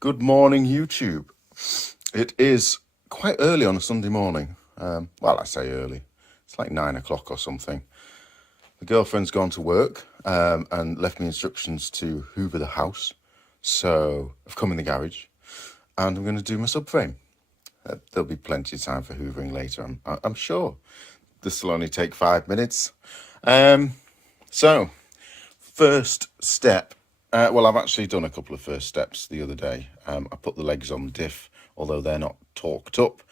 Good morning, YouTube. It is quite early on a Sunday morning. Well, I say early. It's like 9 o'clock or something. The girlfriend's gone to work and left me instructions to hoover the house. So I've come in the garage and I'm going to do my subframe. There'll be plenty of time for hoovering later, I'm sure. This will only take 5 minutes. So, first step. Well, I've actually done a couple of first steps the other day. I put the legs on diff, although they're not torqued up.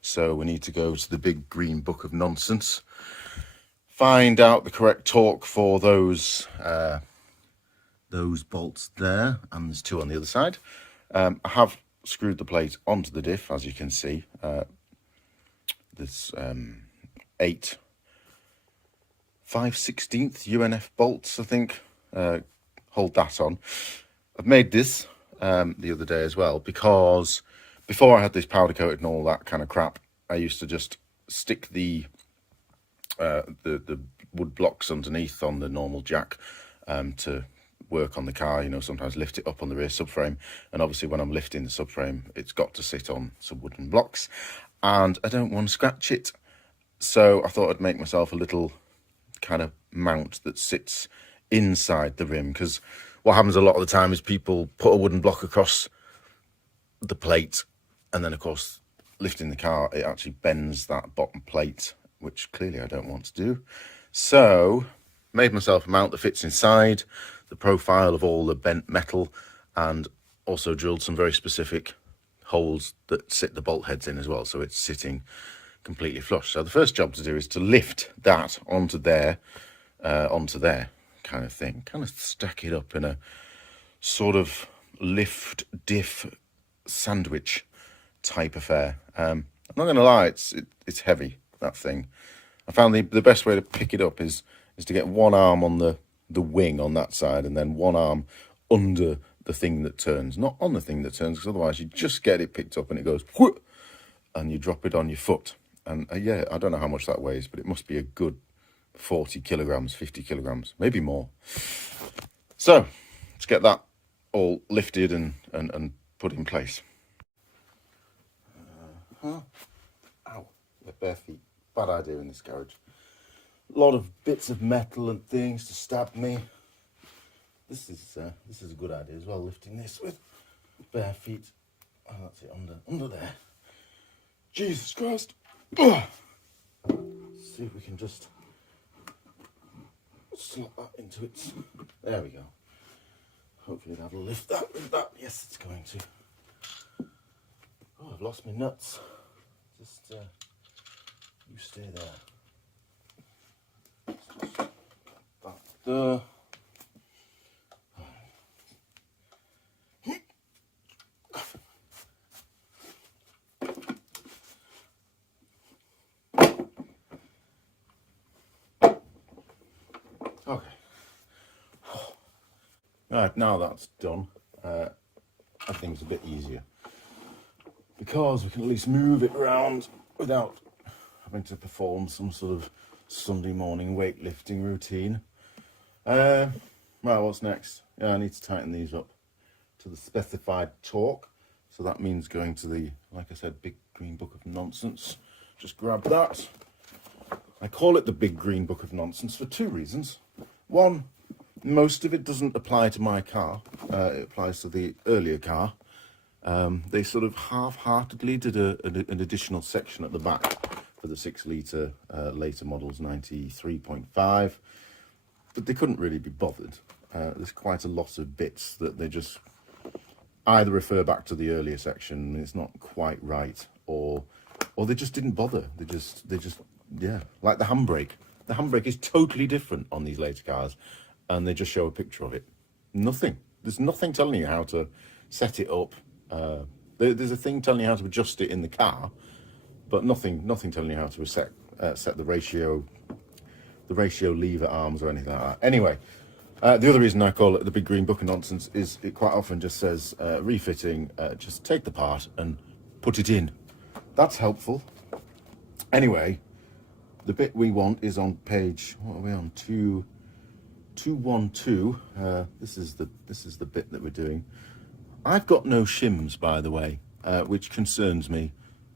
So we need to go to the big green book of nonsense, find out the correct torque for those bolts there, and there's two on the other side. I have screwed the plate onto the diff, as you can see. There's 8 5/16 UNF bolts, I think. Hold that on. I've made this the other day as well, because before I had this powder coated and all that kind of crap, I used to just stick the wood blocks underneath on the normal jack to work on the car, you know, sometimes lift it up on the rear subframe, and obviously when I'm lifting the subframe it's got to sit on some wooden blocks and I don't want to scratch it, so I thought I'd make myself a little kind of mount that sits inside the rim, because what happens a lot of the time is people put a wooden block across the plate and then of course lifting the car it actually bends that bottom plate, which clearly I don't want to do. So made myself a mount that fits inside the profile of all the bent metal, and also drilled some very specific holes that sit the bolt heads in as well, so it's sitting completely flush. So the first job to do is to lift that onto there kind of thing, kind of stack it up in a sort of lift diff sandwich type affair. I'm not going to lie, it's heavy, that thing. I found the best way to pick it up is to get one arm on the wing on that side and then one arm under the thing that turns, not on the thing that turns, because otherwise you just get it picked up and it goes whoop, and you drop it on your foot. And yeah, I don't know how much that weighs, but it must be a good 40 kilograms, 50 kilograms, maybe more. So let's get that all lifted and put in place. Ow, my bare feet. Bad idea in this garage. A lot of bits of metal and things to stab me. This is a good idea as well, lifting this with bare feet. Oh, that's it, under there. Jesus Christ. Ugh. See if we can just slot that into its, there we go. Hopefully that'll lift that with that. Yes, it's going to. Oh, I've lost my nuts. Just you stay there. Just that there. Okay. Right, now that's done, everything's a bit easier, because we can at least move it around without having to perform some sort of Sunday morning weightlifting routine. Right, what's next? Yeah, I need to tighten these up to the specified torque. So that means going to the, like I said, big green book of nonsense. Just grab that. I call it the big green book of nonsense for two reasons. One, most of it doesn't apply to my car. It applies to the earlier car. They sort of half-heartedly did an additional section at the back for the 6-litre later models, 93.5, but they couldn't really be bothered. There's quite a lot of bits that they just either refer back to the earlier section, it's not quite right, or they just didn't bother. They just yeah, like the handbrake. The handbrake is totally different on these later cars, and they just show a picture of it. Nothing. There's nothing telling you how to set it up. There's a thing telling you how to adjust it in the car, but nothing telling you how to set the ratio lever arms or anything like that. Anyway, the other reason I call it the big green book of nonsense is it quite often just says refitting, just take the part and put it in. That's helpful. Anyway, the bit we want is on page, what are we on, 212. This is the bit that we're doing. I've got no shims, by the way, which concerns me.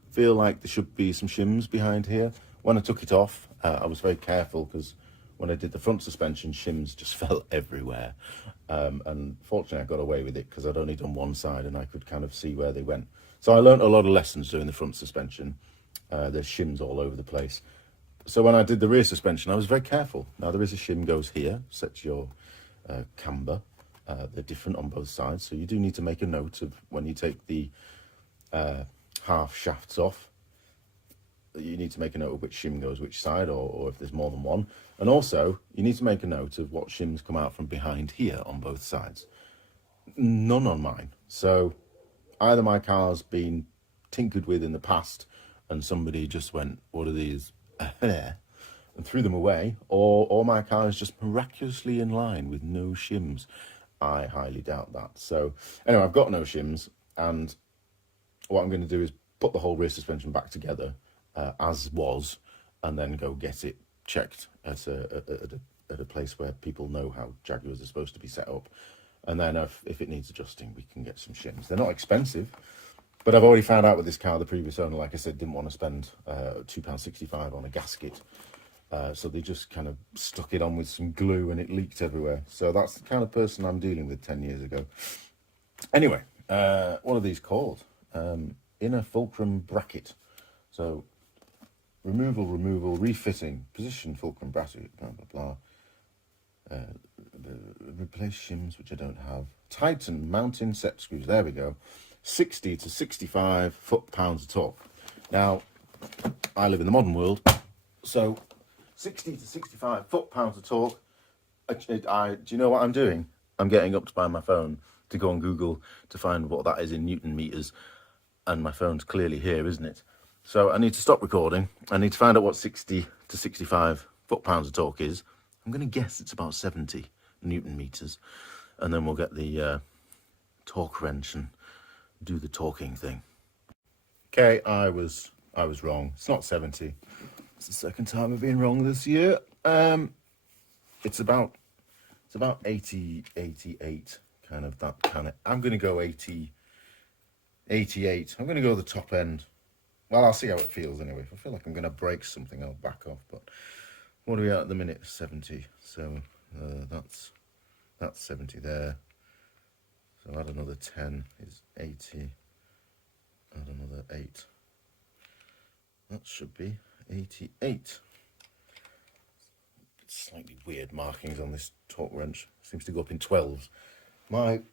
Feel like there should be some shims behind here. When I took it off, I was very careful because when I did the front suspension, shims just fell everywhere. And fortunately, I got away with it because I'd only done one side and I could kind of see where they went. So I learned a lot of lessons doing the front suspension. There's shims all over the place. So when I did the rear suspension, I was very careful. Now there is a shim goes here, sets your camber. They're different on both sides, so you do need to make a note of when you take the half shafts off. You need to make a note of which shim goes which side, or if there's more than one. And also, you need to make a note of what shims come out from behind here on both sides. None on mine. So either my car's been tinkered with in the past and somebody just went, what are these? And threw them away, or my car is just miraculously in line with no shims. I highly doubt that. So anyway, I've got no shims, and what I'm going to do is put the whole rear suspension back together as was, and then go get it checked at a place where people know how Jaguars are supposed to be set up. And then if it needs adjusting, we can get some shims. They're not expensive, but I've already found out with this car, the previous owner, like I said, didn't want to spend £2.65 on a gasket. So they just kind of stuck it on with some glue and it leaked everywhere. So that's the kind of person I'm dealing with 10 years ago. Anyway, what are these called? Inner fulcrum bracket. So removal, refitting, position fulcrum bracket, blah, blah, blah. Replace shims, which I don't have. Tighten mounting set screws. There we go. 60 to 65 foot-pounds of torque. Now, I live in the modern world, so 60 to 65 foot-pounds of torque. Do you know what I'm doing? I'm getting up to buy my phone to go on Google to find what that is in Newton meters, and my phone's clearly here, isn't it? So I need to stop recording. I need to find out what 60 to 65 foot-pounds of torque is. I'm going to guess it's about 70 Newton meters, and then we'll get the torque wrench and do the talking thing. Okay, I was wrong. It's not 70. It's the second time I've been wrong this year. It's about 80, 88, kind of that kind of. I'm going to go 80, 88. I'm going to go the top end. Well, I'll see how it feels anyway. If I feel like I'm going to break something, I'll back off. But what are we at the minute? 70. So that's 70 there. So add another 10 is 80. Add another 8. That should be 88. Slightly weird markings on this torque wrench. Seems to go up in 12s. Mine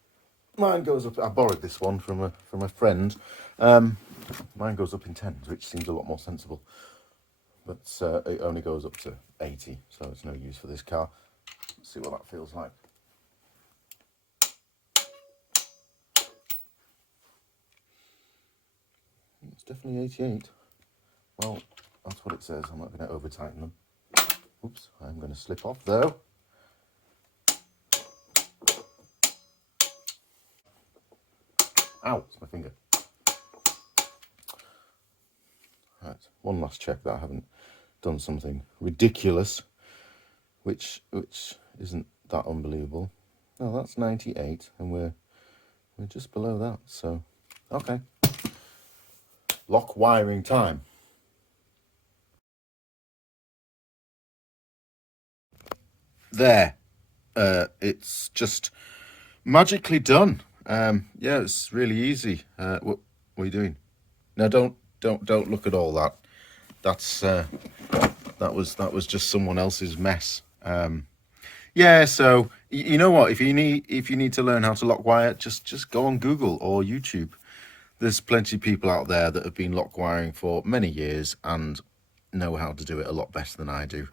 goes up. I borrowed this one from a friend. Mine goes up in 10s, which seems a lot more sensible. But it only goes up to 80, so it's no use for this car. Let's see what that feels like. It's definitely 88. Well, that's what it says. I'm not going to over tighten them. Oops, I'm going to slip off though. Ow, it's my finger. Right, one last check that I haven't done something ridiculous, which isn't that unbelievable. No, that's 98, and we're just below that. So, okay. Lock wiring time. There, it's just magically done. Yeah, it's really easy. What are you doing? No, don't look at all that. That was just someone else's mess. Yeah, so you know what? If you need to learn how to lock wire, just go on Google or YouTube. There's plenty of people out there that have been lock wiring for many years and know how to do it a lot better than I do.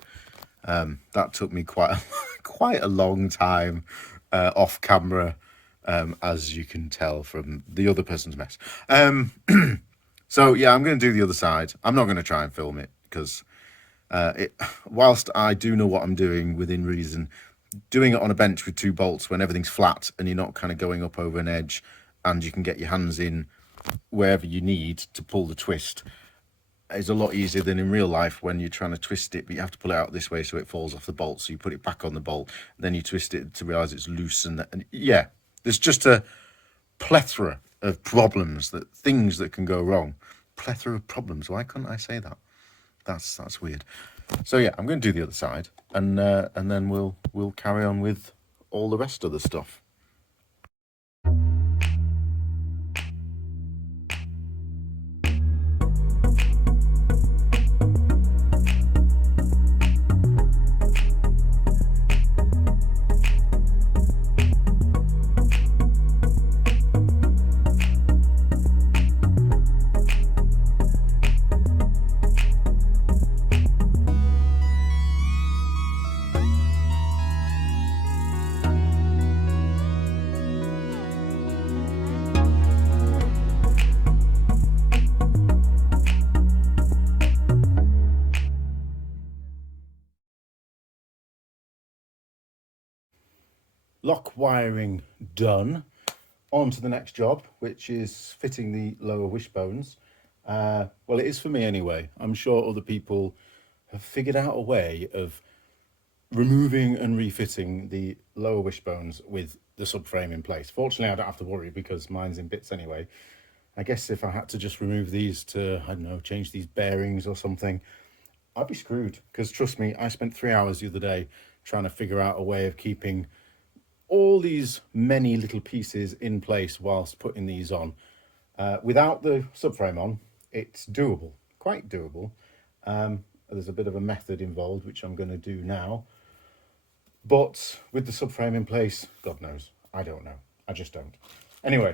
That took me quite a long time off camera, as you can tell from the other person's mess. So yeah, I'm going to do the other side. I'm not going to try and film it because whilst I do know what I'm doing within reason, doing it on a bench with 2 bolts when everything's flat and you're not kind of going up over an edge and you can get your hands in wherever you need to pull the twist is a lot easier than in real life when you're trying to twist it, but you have to pull it out this way so it falls off the bolt. So you put it back on the bolt, then you twist it to realize it's loose. And yeah, there's just a plethora of problems, things that can go wrong. Plethora of problems. Why couldn't I say that? That's weird. So yeah, I'm going to do the other side, and then we'll carry on with all the rest of the stuff. Lock wiring done. On to the next job, which is fitting the lower wishbones. Well, it is for me anyway. I'm sure other people have figured out a way of removing and refitting the lower wishbones with the subframe in place. Fortunately, I don't have to worry because mine's in bits anyway. I guess if I had to just remove these to, I don't know, change these bearings or something, I'd be screwed. Because trust me, I spent 3 hours the other day trying to figure out a way of keeping all these many little pieces in place whilst putting these on. Without the subframe on, it's doable, quite doable. There's a bit of a method involved, which I'm going to do now. But with the subframe in place, God knows, I don't know. I just don't. Anyway,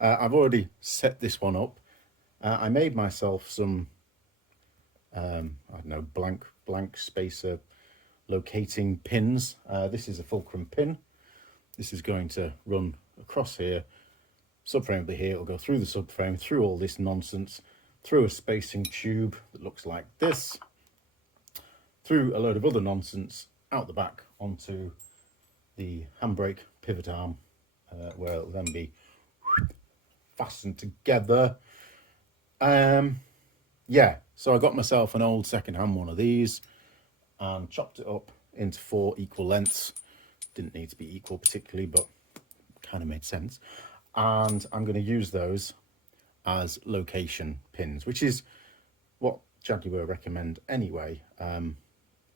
I've already set this one up. I made myself some, I don't know, blank spacer locating pins. This is a fulcrum pin. This is going to run across here. Subframe will be here. It'll go through the subframe, through all this nonsense, through a spacing tube that looks like this, through a load of other nonsense, out the back onto the handbrake pivot arm, where it'll then be fastened together. Yeah, so I got myself an old second-hand one of these and chopped it up into 4 equal lengths. Didn't need to be equal particularly, but kind of made sense. And I'm going to use those as location pins, which is what Jaguar recommend anyway. And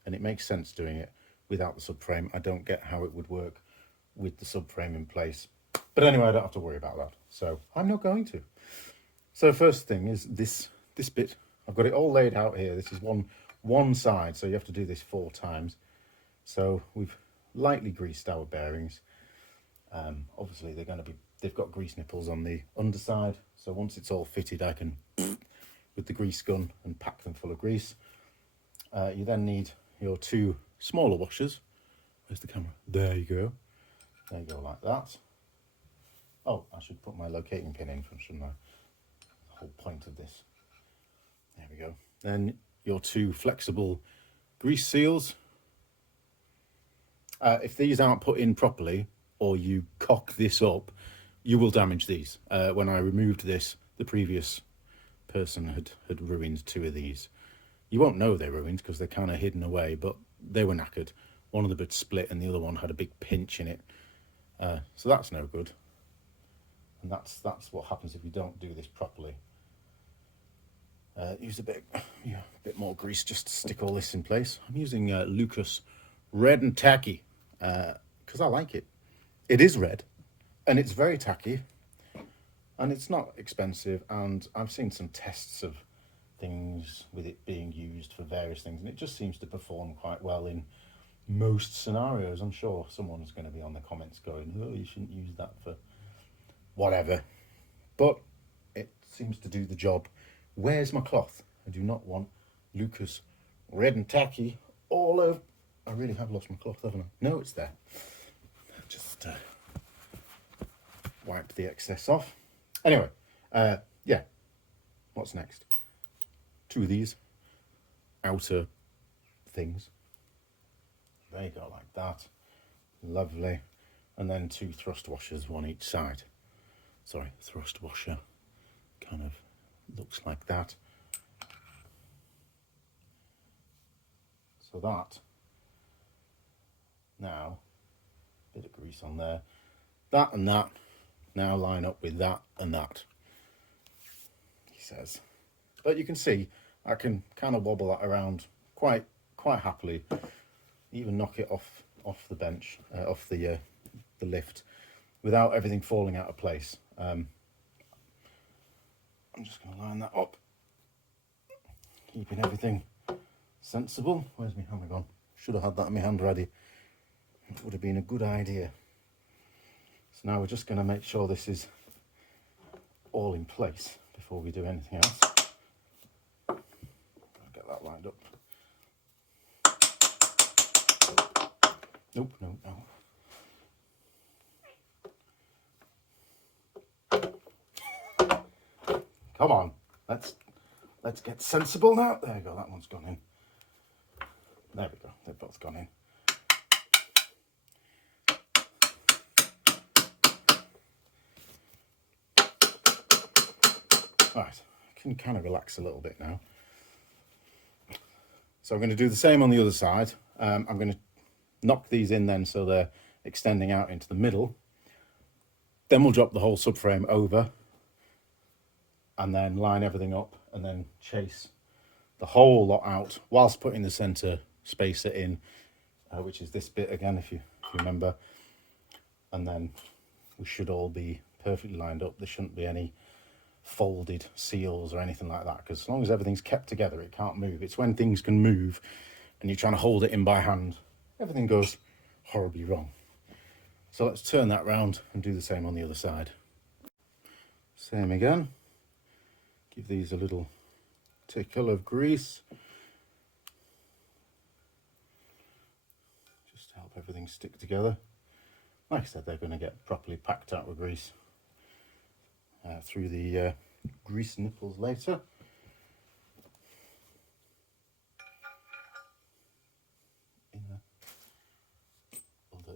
it makes sense doing it without the subframe. I don't get how it would work with the subframe in place. But anyway, I don't have to worry about that. So I'm not going to. So first thing is this bit. I've got it all laid out here. This is one side, so you have to do this 4 times. So we've lightly greased our bearings. Obviously they've got grease nipples on the underside, so once it's all fitted I can with the grease gun and pack them full of grease. You then need your 2 smaller washers. Where's the camera? There you go. There you go, like that. Oh, I should put my locating pin in, shouldn't I? The whole point of this. There we go. Then your 2 flexible grease seals. If these aren't put in properly, or you cock this up, you will damage these. When I removed this, the previous person had ruined 2 of these. You won't know they're ruined because they're kind of hidden away, but they were knackered. One of the bits split and the other one had a big pinch in it. So that's no good. And that's what happens if you don't do this properly. Use a bit more grease just to stick all this in place. I'm using Lucas Red and Tacky because I like it. It is red and it's very tacky and it's not expensive, and I've seen some tests of things with it being used for various things and it just seems to perform quite well in most scenarios. I'm sure someone's going to be on the comments going, oh, you shouldn't use that for whatever, but it seems to do the job. Where's my cloth? I do not want Lucas Red and Tacky all over. I really have lost my cloth, haven't I? No, it's there. Just wiped the excess off. Anyway, yeah. What's next? 2 of these outer things. There you go, like that. Lovely. And then 2 thrust washers, 1 each side. Sorry, thrust washer. Kind of looks like that. So that. Now, bit of grease on there. That and that now line up with that and that, he says. But you can see I can kind of wobble that around quite happily, even knock it off the bench, off the lift, without everything falling out of place. I'm just going to line that up, keeping everything sensible. Where's my hammer gone? Should have had that in my hand ready. It would have been a good idea. So now we're just going to make sure this is all in place before we do anything else. I'll get that lined up. Nope, no. Come on, let's get sensible now. There you go, that one's gone in. There we go, they've both gone in. Right, I can kind of relax a little bit now. So I'm going to do the same on the other side. I'm going to knock these in then so they're extending out into the middle. Then we'll drop the whole subframe over and then line everything up and then chase the whole lot out whilst putting the center spacer in, which is this bit again, if you remember. And then we should all be perfectly lined up. There shouldn't be any folded seals or anything like that, because as long as everything's kept together, it can't move. It's when things can move and you're trying to hold it in by hand, everything goes horribly wrong. So let's turn that round and do the same on the other side. Same again. Give these a little tickle of grease, just to help everything stick together. Like I said, they're going to get properly packed out with grease through the grease nipples later.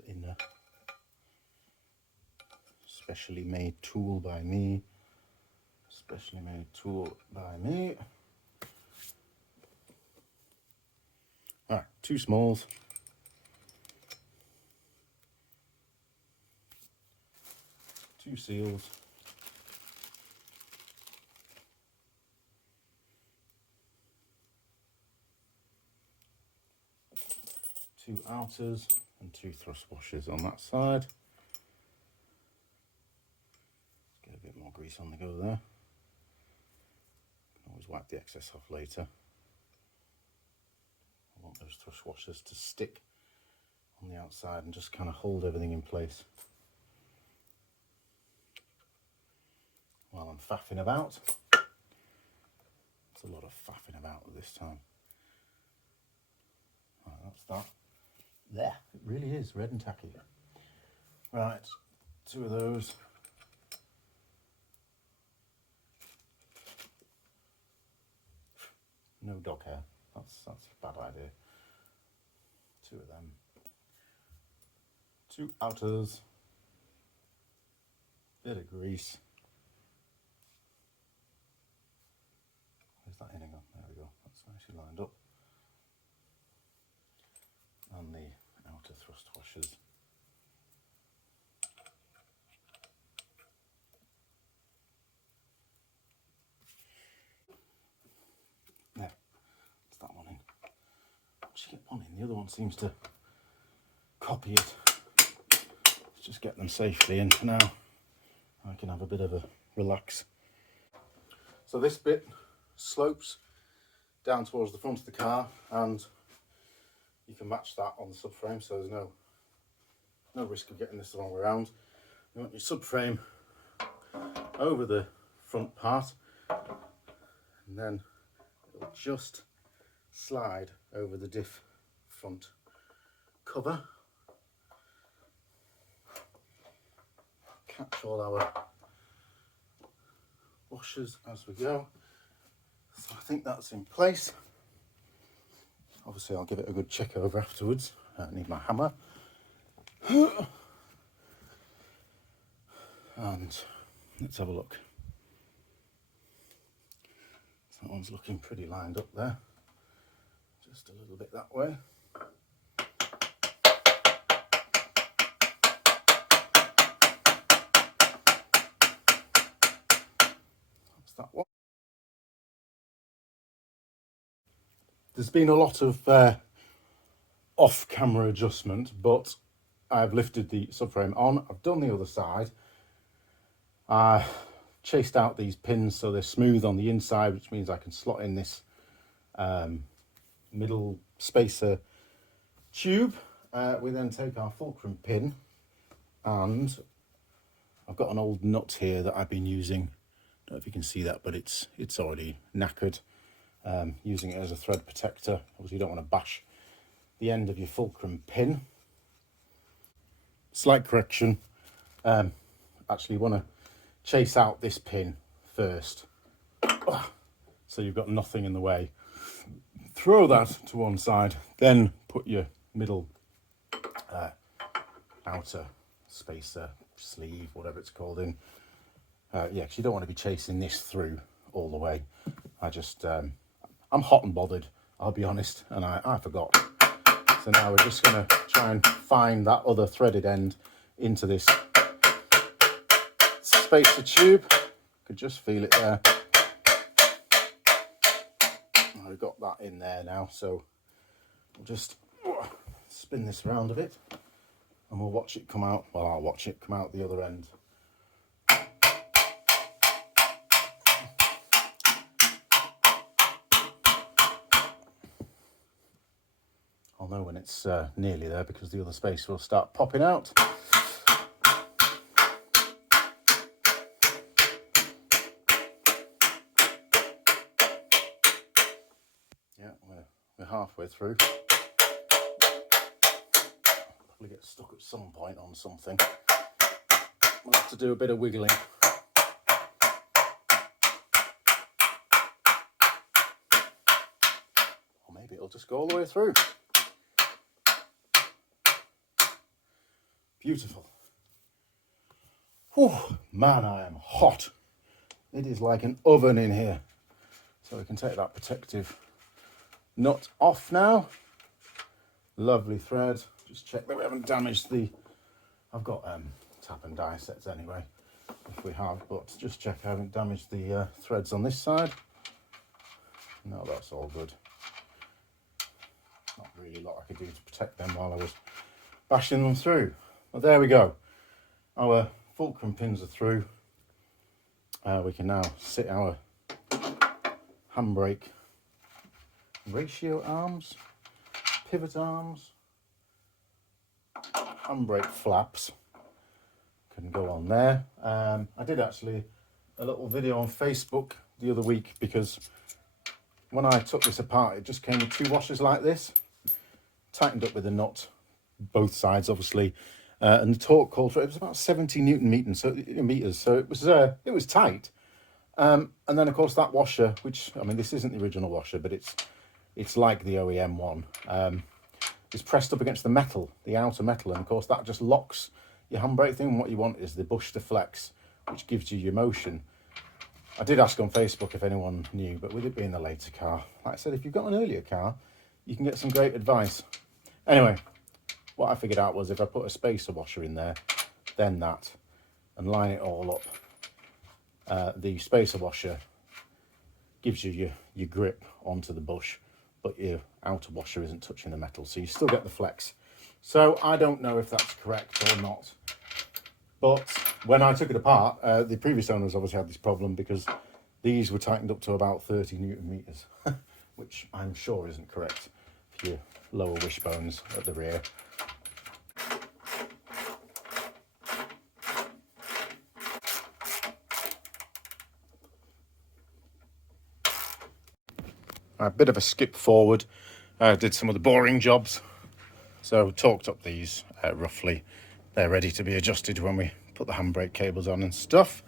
Inner, specially made tool by me. Specially made tool by me. All right, 2 smalls. 2 seals. 2 outers and 2 thrust washers on that side. Let's get a bit more grease on the go there. Can always wipe the excess off later. I want those thrust washers to stick on the outside and just kind of hold everything in place while I'm faffing about. It's a lot of faffing about at this time. Right, that's that. There, it really is red and tacky. Right, 2 of those. No dog hair. That's a bad idea. 2 of them. 2 outers. Bit of grease. Where's that inner gone? There we go. That's nicely lined up. And the outer thrust washers. There, that's that one in. Just get one in. The other one seems to copy it. Let's just get them safely in for now. I can have a bit of a relax. So this bit slopes down towards the front of the car, and you can match that on the subframe, so there's no risk of getting this the wrong way around. You want your subframe over the front part, and then it'll just slide over the diff front cover. Catch all our washers as we go. So I think that's in place. Obviously I'll give it a good check over afterwards. I need my hammer. And let's have a look. So that one's looking pretty lined up there. Just a little bit that way. that one. There's been a lot of off-camera adjustment, but I've lifted the subframe on. I've done the other side. I chased out these pins so they're smooth on the inside, which means I can slot in this middle spacer tube. We then take our fulcrum pin, and I've got an old nut here that I've been using. I don't know if you can see that, but it's already knackered. Using it as a thread protector. Obviously you don't want to bash the end of your fulcrum pin. Slight correction, actually want to chase out this pin first, so you've got nothing in the way. Throw that to one side, then put your middle outer spacer, sleeve, whatever it's called in. Yeah, because you don't want to be chasing this through all the way. I'm hot and bothered, I'll be honest, and I forgot. So now we're just going to try and find that other threaded end into this spacer tube. Could just feel it there. I've got that in there now, so we'll just spin this around a bit and we'll watch it come out. Well, I'll watch it come out the other end. I'll know when it's nearly there because the other space will start popping out. Yeah, we're halfway through. Probably get stuck at some point on something. We'll have to do a bit of wiggling. Or maybe it'll just go all the way through. Beautiful. Whew, man, I am hot. It is like an oven in here. So we can take that protective nut off now. Lovely thread. Just check that we haven't damaged the... I've got tap and die sets anyway, if we have, but just check I haven't damaged the threads on this side. No, that's all good. Not really a lot I could do to protect them while I was bashing them through. Well, there we go. Our fulcrum pins are through. We can now sit our handbrake ratio arms, pivot arms, handbrake flaps can go on there. I did actually a little video on Facebook the other week because when I took this apart, it just came with two washers like this, tightened up with a nut, both sides obviously. And the torque called for it was about 70 Newton meters, so it was tight. And then of course that washer, which I mean this isn't the original washer, but it's like the OEM one, is pressed up against the metal, the outer metal, and of course that just locks your handbrake thing. And what you want is the bush to flex, which gives you your motion. I did ask on Facebook if anyone knew, but with it being a later car, like I said, if you've got an earlier car, you can get some great advice. Anyway. What I figured out was if I put a spacer washer in there, then that, and line it all up, the spacer washer gives you your grip onto the bush, but your outer washer isn't touching the metal, so you still get the flex. So I don't know if that's correct or not, but when I took it apart, the previous owners obviously had this problem because these were tightened up to about 30 Newton meters, which I'm sure isn't correct for your lower wishbones at the rear. A bit of a skip forward. Did some of the boring jobs, so torqued up these roughly. They're ready to be adjusted when we put the handbrake cables on and stuff.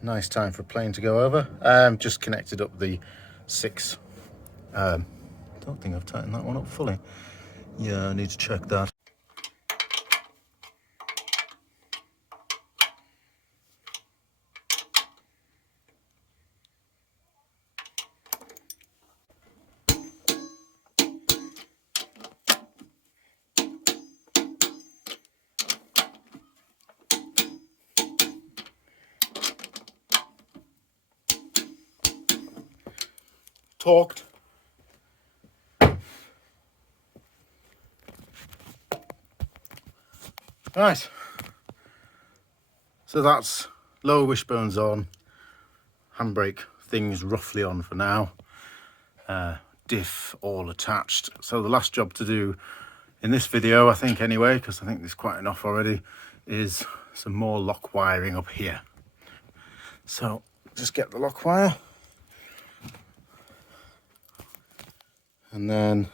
Nice time for a plane to go over. Just connected up the 6. Don't think I've tightened that one up fully. Yeah, I need to check that. torqued. Right, so that's lower wishbones on, handbrake things roughly on for now, diff all attached. So the last job to do in this video, I think anyway, because I think there's quite enough already, is some more lock wiring up here. So just get the lock wire, and then